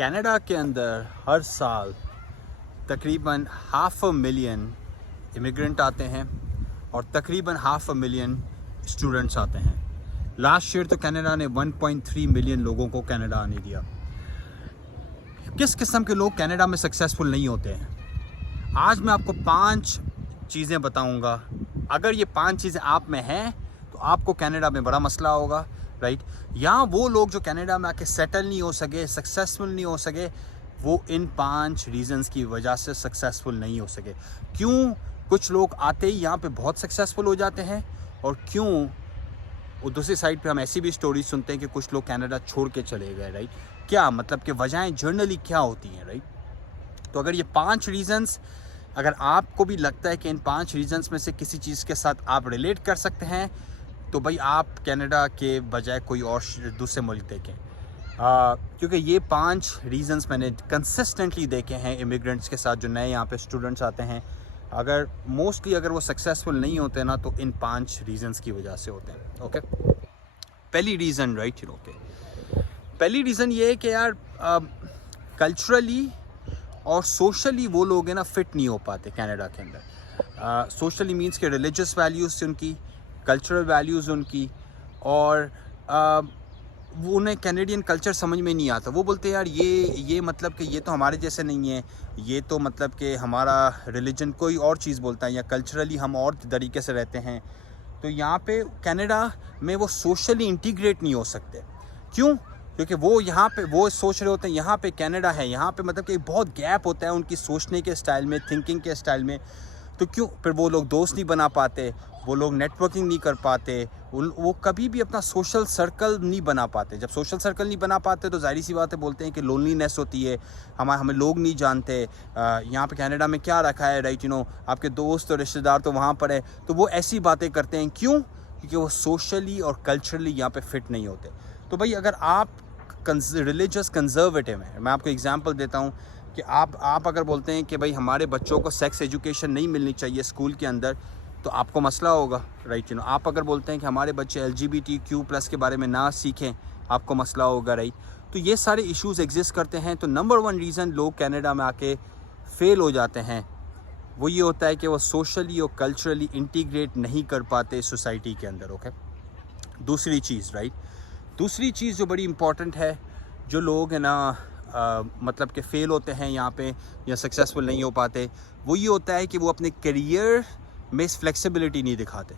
Canada के अंदर हर साल तकरीबन 500,000 इमिग्रेंट आते हैं और तकरीबन 500,000 स्टूडेंट्स आते हैं। लास्ट ईयर तो कनाडा ने 1.3 मिलियन लोगों को कनाडा आने दिया। किस किस्म के लोग कनाडा में सक्सेसफुल नहीं होते हैं, आज मैं आपको 5 चीज़ें बताऊंगा। अगर ये 5 चीज़ें आप में हैं तो आपको कनाडा में बड़ा मसला होगा, राइट। यहाँ वो लोग जो कनाडा में आके सेटल नहीं हो सके, सक्सेसफुल नहीं हो सके, वो इन 5 रीज़न्स की वजह से सक्सेसफुल नहीं हो सके। क्यों कुछ लोग आते ही यहाँ पे बहुत सक्सेसफुल हो जाते हैं और क्यों वो दूसरी साइड पे हम ऐसी भी स्टोरी सुनते हैं कि कुछ लोग कनाडा छोड़ के चले गए, राइट। क्या मतलब कि वजहें जर्नली क्या होती हैं, राइट। तो अगर ये 5 रीज़न्स, अगर आपको भी लगता है कि इन 5 रीज़न्स में से किसी चीज़ के साथ आप रिलेट कर सकते हैं तो भाई आप कनाडा के बजाय कोई और दूसरे मुल्क देखें। क्योंकि ये 5 रीज़न्स मैंने कंसिस्टेंटली देखे हैं इमिग्रेंट्स के साथ जो नए यहाँ पे स्टूडेंट्स आते हैं। अगर मोस्टली अगर वो सक्सेसफुल नहीं होते ना तो इन 5 रीज़न्स की वजह से होते हैं। ओके, पहली रीज़न, राइट, ओके, पहली रीज़न ये है कि यार कल्चरली और सोशली वो लोग हैं ना फिट नहीं हो पाते कनाडा के अंदर। सोशली मीन्स के रिलीजियस वैल्यूज़ उनकी, कल्चरल वैल्यूज़ उनकी, और वो उन्हें कैनेडियन कल्चर समझ में नहीं आता। वो बोलते हैं यार ये मतलब कि ये तो हमारे जैसे नहीं है, ये तो मतलब कि हमारा रिलीजन कोई और चीज़ बोलता है या कल्चरली हम और तरीके से रहते हैं। तो यहाँ पे कनाडा में वो सोशली इंटीग्रेट नहीं हो सकते। क्यों? क्योंकि वो यहाँ पे वो सोच रहे होते हैं यहाँ पे कनाडा है, यहाँ पे मतलब कि बहुत गैप होता है उनकी सोचने के स्टाइल में, थिंकिंग के स्टाइल में। तो क्यों फिर वो लोग दोस्त नहीं बना पाते, वो लोग नेटवर्किंग नहीं कर पाते, वो कभी भी अपना सोशल सर्कल नहीं बना पाते। जब सोशल सर्कल नहीं बना पाते तो जाहिर सी बात है बोलते हैं कि लोनलीनेस होती है, हमें लोग नहीं जानते। यहाँ पे कनाडा में क्या रखा है, राइट, आपके दोस्त और रिश्तेदार तो वहाँ पर है। तो वो ऐसी बातें करते हैं। क्यों? क्योंकि वो सोशली और कल्चरली यहाँ पे फिट नहीं होते। तो भाई अगर आप रिलीजियस कंजर्वेटिव हैं, मैं आपको एग्जांपल देता हूँ कि आप अगर बोलते हैं कि भाई हमारे बच्चों को सेक्स एजुकेशन नहीं मिलनी चाहिए स्कूल के अंदर, तो आपको मसला होगा, राइट। आप अगर बोलते हैं कि हमारे बच्चे LGBTQ+ के बारे में ना सीखें, आपको मसला होगा, राइट। तो ये सारे इश्यूज़ एग्जिस्ट करते हैं। तो नंबर 1 रीज़न लोग कनाडा में आके फेल हो जाते हैं वो ये होता है कि वो सोशली और कल्चरली इंटीग्रेट नहीं कर पाते सोसाइटी के अंदर। ओके, दूसरी चीज़, राइट, दूसरी चीज़ जो बड़ी इम्पॉर्टेंट है, जो लोग हैं ना मतलब कि फ़ेल होते हैं यहाँ पे या सक्सेसफुल नहीं हो पाते, वो ये होता है कि वो अपने करियर में फ्लेक्सिबिलिटी नहीं दिखाते।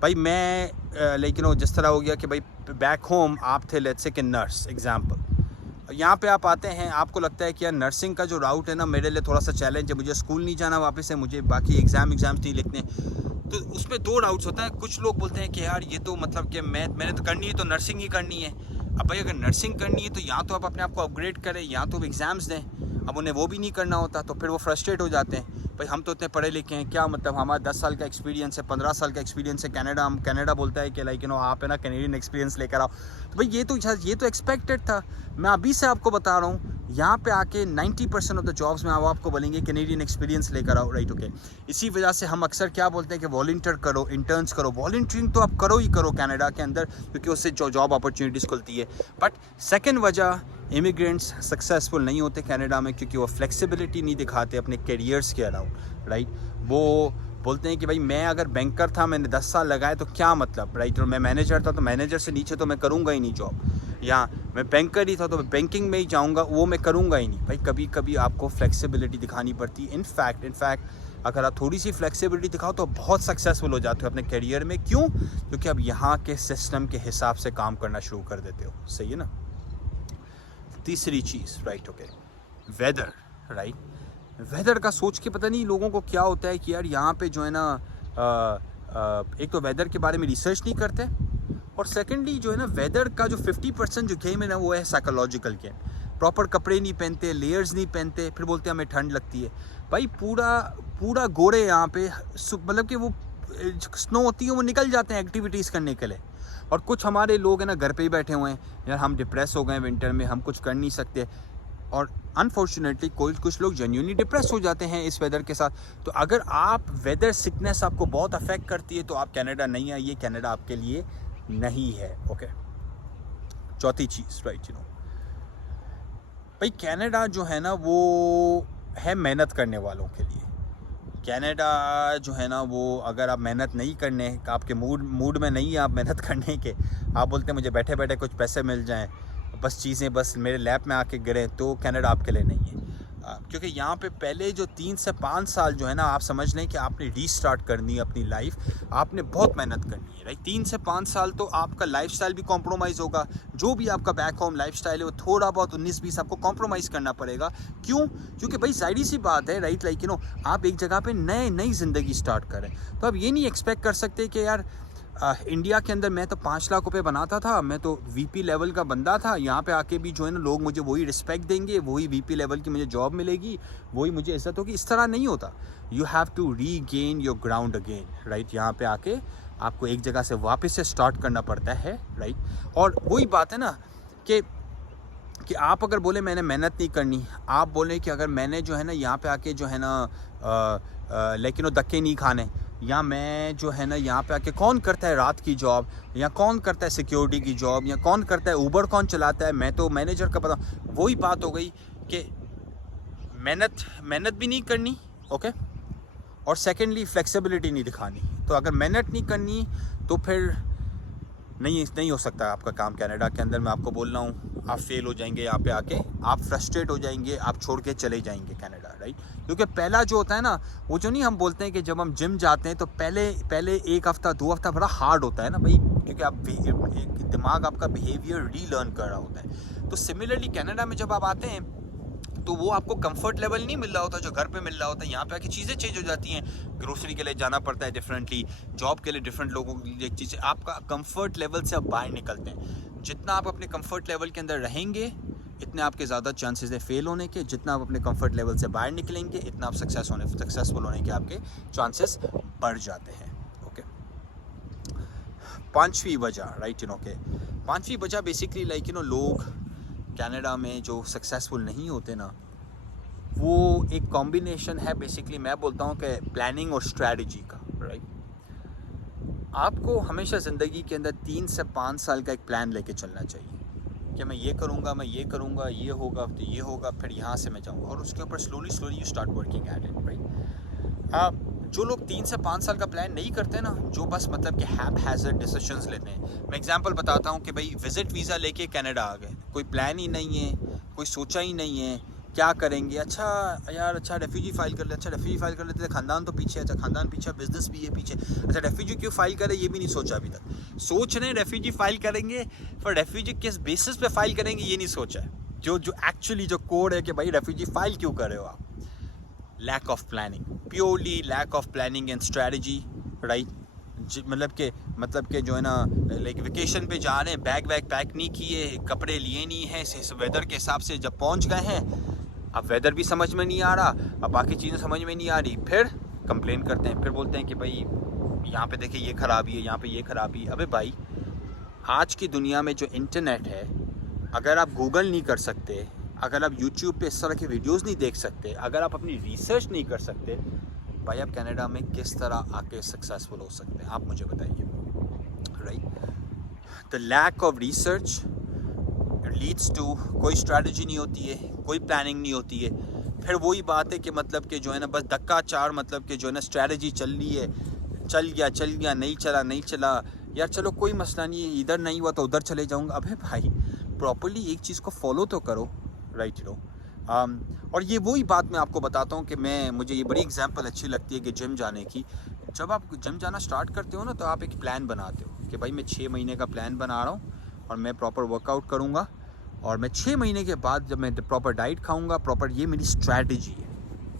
भाई मैं लेकिन जिस तरह हो गया कि भाई बैक होम आप थे, लेट्स से कि नर्स एग्जांपल, यहाँ पे आप आते हैं, आपको लगता है कि यार नर्सिंग का जो राउट है ना मेरे लिए थोड़ा सा चैलेंज है, मुझे स्कूल नहीं जाना वापस से, मुझे बाकी एग्ज़ाम्स नहीं लिखने। तो उसमें 2 डाउट्स होता है। कुछ लोग बोलते हैं कि यार ये तो मतलब कि मैंने तो करनी है तो नर्सिंग ही करनी है। अब भाई अगर नर्सिंग करनी है तो या तो आप अपने आप को अपग्रेड करें या तो एग्ज़ाम्स दें। अब उन्हें वो भी नहीं करना होता तो फिर वो फ्रस्ट्रेट हो जाते हैं। भाई हम तो इतने पढ़े लिखे हैं, क्या मतलब हमारा 10 साल का एक्सपीरियंस है, 15 साल का एक्सपीरियंस है कनाडा। हम कनाडा बोलता है कि लाइक आप है ना कैनेडियन एक्सपीरियंस लेकर आओ। तो भाई ये तो एक्सपेक्टेड था। मैं अभी से आपको बता रहा हूँ, यहाँ पे आके 90% ऑफ द जॉब्स में आपको बोलेंगे कैनेडियन एक्सपीरियंस लेकर आओ, राइट। ओके, इसी वजह से हम अक्सर क्या बोलते हैं कि वॉलंटियर करो, इंटर्न्स करो। वॉलंटियरिंग तो आप करो ही करो कनाडा के अंदर, क्योंकि उससे जॉब अपॉर्चुनिटीज़ खुलती है। बट सेकेंड वजह इमिग्रेंट्स सक्सेसफुल नहीं होते कनाडा में क्योंकि वो फ्लेक्सिबिलिटी नहीं दिखाते अपने करियर्स के अराउंड, राइट। वो बोलते हैं कि भाई मैं अगर बैंकर था, मैंने 10 साल लगाए तो क्या मतलब, राइट। और मैं मैनेजर था तो मैनेजर से नीचे तो मैं करूँगा ही नहीं जॉब, या मैं बैंकर ही था तो मैं बैंकिंग में ही जाऊँगा, वो मैं करूँगा ही नहीं। भाई कभी कभी आपको फ्लेक्सिबिलिटी दिखानी पड़ती है। इनफैक्ट अगर आप थोड़ी सी फ्लेक्सिबिलिटी दिखाओ तो बहुत सक्सेसफुल हो जाते हो अपने करियर में। क्यों? क्योंकि आप यहाँ के सिस्टम के हिसाब से काम करना शुरू कर देते हो, सही है ना। तीसरी चीज़, right, okay, weather, right. Weather का सोच के पता नहीं लोगों को क्या होता है कि यार यहाँ पे जो है ना एक तो वेदर के बारे में रिसर्च नहीं करते, और सेकेंडली जो है ना वेदर का जो 50% जो गेम है ना वो है साइकोलॉजिकल गेम। प्रॉपर कपड़े नहीं पहनते, लेयर्स नहीं पहनते, फिर बोलते हैं हमें ठंड लगती है। भाई पूरा गोरे यहाँ पे, मतलब कि वो स्नो होती है वो निकल जाते हैं एक्टिविटीज़ करने के लिए। और कुछ हमारे लोग हैं ना घर पे ही बैठे हुए हैं, यार हम डिप्रेस हो गए विंटर में, हम कुछ कर नहीं सकते। और अनफॉर्चुनेटली कुछ लोग जेन्युइनली डिप्रेस हो जाते हैं इस वेदर के साथ। तो अगर आप वेदर सिकनेस आपको बहुत अफेक्ट करती है तो आप कनाडा नहीं आइए, कनाडा आपके लिए नहीं है। ओके, चौथी चीज़, राइट, भाई कनाडा जो है ना वो है मेहनत करने वालों के लिए। कनाडा जो है ना वो अगर आप मेहनत नहीं करने, आपके मूड में नहीं है आप मेहनत करने के, आप बोलते हैं मुझे बैठे बैठे कुछ पैसे मिल जाएं, बस चीज़ें बस मेरे लैप में आके गिरें, तो कनाडा आपके लिए नहीं है। क्योंकि यहाँ पे पहले जो 3 से 5 साल जो है ना, आप समझ लें कि आपने रीस्टार्ट करनी है अपनी लाइफ, आपने बहुत मेहनत करनी है, राइट। 3 से 5 साल तो आपका लाइफस्टाइल भी कॉम्प्रोमाइज़ होगा, जो भी आपका बैक होम लाइफस्टाइल है वो थोड़ा बहुत 19-20 आपको कॉम्प्रोमाइज़ करना पड़ेगा। क्यों? क्योंकि भाई जाहिर सी बात है, राइट, लाइक आप एक जगह पे नई ज़िंदगी स्टार्ट करें, तो आप ये नहीं एक्सपेक्ट कर सकते कि यार इंडिया के अंदर मैं तो 5 लाख रुपए बनाता था, मैं तो वीपी लेवल का बंदा था, यहाँ पे आके भी जो है ना लोग मुझे वही रिस्पेक्ट देंगे, वही वीपी लेवल की मुझे जॉब मिलेगी, वही मुझे इज्जत होगी। इस तरह नहीं होता। You have to regain your ground again, right. यहाँ पे आके आपको एक जगह से वापस से स्टार्ट करना पड़ता है, राइट। और वही बात है ना कि आप अगर बोले मैंने मेहनत नहीं करनी, आप बोले कि अगर मैंने जो है ना यहाँ पे आके जो है ना लेकिन वो धक्के नहीं खाने, या मैं जो है ना यहाँ पे आके, कौन करता है रात की जॉब, या कौन करता है सिक्योरिटी की जॉब, या कौन करता है ऊबर, कौन चलाता है, मैं तो मैनेजर का पता। वही बात हो गई कि मेहनत भी नहीं करनी, ओके, और सेकेंडली फ्लेक्सिबिलिटी नहीं दिखानी। तो अगर मेहनत नहीं करनी तो फिर नहीं हो सकता आपका काम कनाडा के अंदर। मैं आपको बोल रहा हूँ, आप फेल हो जाएंगे यहाँ पे आके, आप फ्रस्ट्रेट हो जाएंगे, आप छोड़ के चले जाएंगे कनाडा, राइट। क्योंकि पहला जो होता है ना, वो जो नहीं, हम बोलते हैं कि जब हम जिम जाते हैं तो पहले 1 हफ्ता 2 हफ्ता बड़ा हार्ड होता है ना भाई, क्योंकि आप दिमाग आपका बिहेवियर रीलर्न कर रहा होता है। तो सिमिलरली कनाडा में जब आप आते हैं तो वो आपको कंफर्ट लेवल नहीं मिल रहा होता जो घर पे मिल रहा होता है। यहाँ पे आके चीज़ें चेंज हो जाती हैं, ग्रोसरी के लिए जाना पड़ता है डिफरेंटली, जॉब के लिए डिफरेंट लोगों के लिए चीज़ें, आपका कंफर्ट लेवल से आप बाहर निकलते हैं। जितना आप अपने कंफर्ट लेवल के अंदर रहेंगे इतने आपके ज़्यादा चांसेस है फेल होने के, जितना आप अपने कंफर्ट लेवल से बाहर निकलेंगे इतना आप सक्सेसफुल होने के आपके चांसेस बढ़ जाते हैं, ओके। 5वीं वजह, राइट, के 5वीं वजह बेसिकली लाइक लोग कनाडा में जो सक्सेसफुल नहीं होते ना, वो एक कॉम्बिनेशन है बेसिकली, मैं बोलता हूँ कि प्लानिंग और स्ट्रैटेजी का, राइट। आपको हमेशा ज़िंदगी के अंदर 3 से 5 साल का एक प्लान लेके चलना चाहिए कि मैं ये करूँगा, ये होगा, तो ये होगा, फिर यहाँ से मैं जाऊँगा, और उसके ऊपर slowly you start working at it, right. जो लोग 3 से 5 साल का प्लान नहीं करते ना, जो बस मतलब कि हैज़र्ड डिसीजंस लेते हैं। मैं एग्जांपल बताता हूँ कि भाई विजिट वीज़ा लेके कनाडा आ गए, कोई प्लान ही नहीं है, कोई सोचा ही नहीं है क्या करेंगे। अच्छा यार, अच्छा रेफ्यूजी फाइल कर ले, अच्छा रेफ्यूजी फाइल कर लेते, खानदान तो पीछे, अच्छा खानदान पीछे, बिजनेस भी है पीछे, अच्छा रेफ्यूजी क्यों फाइल करे ये भी नहीं सोचा अभी तक। सोच रहे रेफ्यूजी फाइल करेंगे, पर रेफ्यूजी किस बेसिस पे फाइल करेंगे ये नहीं सोचा है। जो एक्चुअली जो कोड है कि भाई रेफ्यूजी फाइल क्यों कर रहे हो आप। Lack of planning, purely lack of planning and strategy, right. मतलब के जो है ना, लाइक वेकेशन पे जा रहे हैं, बैग पैक नहीं किए, कपड़े लिए नहीं हैं, इस वेदर के हिसाब से जब पहुंच गए हैं, अब वेदर भी समझ में नहीं आ रहा, अब बाकी चीज़ें समझ में नहीं आ रही, फिर कंप्लेन करते हैं, फिर बोलते हैं कि भाई यहाँ पे देखिए ये ख़राबी है, यहाँ पे ये ख़राबी। अबे भाई, आज की दुनिया में जो इंटरनेट है, अगर आप गूगल नहीं कर सकते, अगर आप यूट्यूब पे इस तरह के वीडियोस नहीं देख सकते, अगर आप अपनी रिसर्च नहीं कर सकते, भाई आप कनाडा में किस तरह आके सक्सेसफुल हो सकते हैं, आप मुझे बताइए, right. The lack of research leads to, कोई स्ट्रैटेजी नहीं होती है, कोई प्लानिंग नहीं होती है, फिर वही बात है कि मतलब कि जो है ना बस धक्का चार, मतलब कि जो है ना स्ट्रैटेजी चल रही है, चल गया, नहीं चला, यार चलो कोई मसला नहीं है, इधर नहीं हुआ तो उधर चले जाऊँगा। अबे भाई प्रॉपर्ली एक चीज़ को फॉलो तो करो, राइट, और ये वही बात मैं आपको बताता हूँ कि मुझे ये बड़ी एग्जांपल अच्छी लगती है कि जिम जाने की। जब आप जिम जाना स्टार्ट करते हो ना, तो आप एक प्लान बनाते हो कि भाई मैं 6 महीने का प्लान बना रहा हूँ और मैं प्रॉपर वर्कआउट करूँगा, और मैं 6 महीने के बाद जब मैं प्रॉपर डाइट खाऊँगा, प्रॉपर, ये मेरी स्ट्रैटेजी है,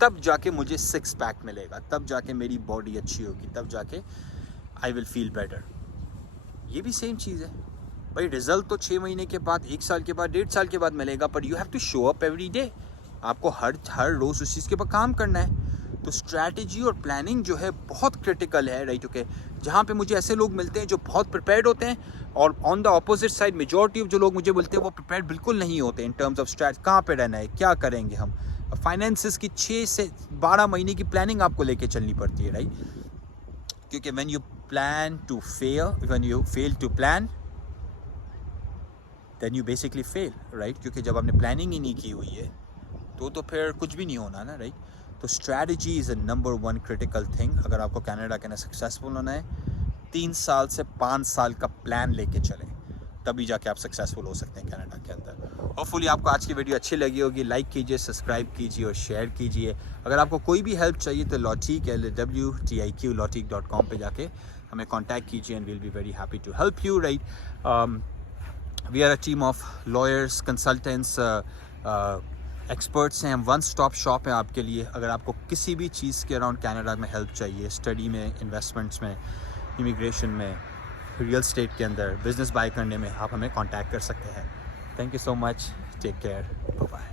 तब जाके मुझे 6 पैक मिलेगा, तब जाके मेरी बॉडी अच्छी होगी, तब जाके आई विल फील बेटर। ये भी सेम चीज़ है भाई, रिजल्ट तो 6 महीने के बाद, 1 साल के बाद, 1.5 साल के बाद मिलेगा, पर you have to show up every day. आपको हर रोज़ उस चीज़ के ऊपर काम करना है। तो स्ट्रैटेजी और प्लानिंग जो है बहुत क्रिटिकल है, राइट, ओके। जहाँ पे मुझे ऐसे लोग मिलते हैं जो बहुत प्रिपेयर्ड होते हैं, और on the opposite side majority of जो लोग मुझे मिलते हैं वो प्रिपेयर्ड बिल्कुल नहीं होते इन टर्म्स ऑफ स्ट्रैट, कहाँ पे रहना है, क्या करेंगे हम। फाइनेंसिस की 6 से 12 महीने की प्लानिंग आपको लेके चलनी पड़ती है, राइट। क्योंकि when you fail to plan, then you basically fail, right? क्योंकि जब आपने प्लानिंग ही नहीं की हुई है तो फिर कुछ भी नहीं होना ना, राइट? तो strategy is a number 1 critical thing. अगर आपको कनाडा के अंदर सक्सेसफुल होना है, 3 साल से 5 साल का प्लान लेके चलें, तभी जाके आप सक्सेसफुल हो सकते हैं कनाडा के अंदर। होपफुली आपको आज की वीडियो अच्छी लगी होगी। लाइक कीजिए, सब्सक्राइब कीजिए और शेयर कीजिए। अगर आपको कोई भी हेल्प चाहिए तो लॉटिक LAWTIQ lotic.com पे जाके हमें कॉन्टैक्ट कीजिए and we'll be very happy to help you, right? We are a team of lawyers, consultants, experts हैं। वन स्टॉप शॉप है आपके लिए। अगर आपको किसी भी चीज़ के अराउंड कनाडा में हेल्प चाहिए, स्टडी में, इन्वेस्टमेंट्स में, इमिग्रेशन में, रियल स्टेट के अंदर बिजनेस बाय करने में, आप हमें कांटेक्ट कर सकते हैं। Thank you so much, take care, bye bye.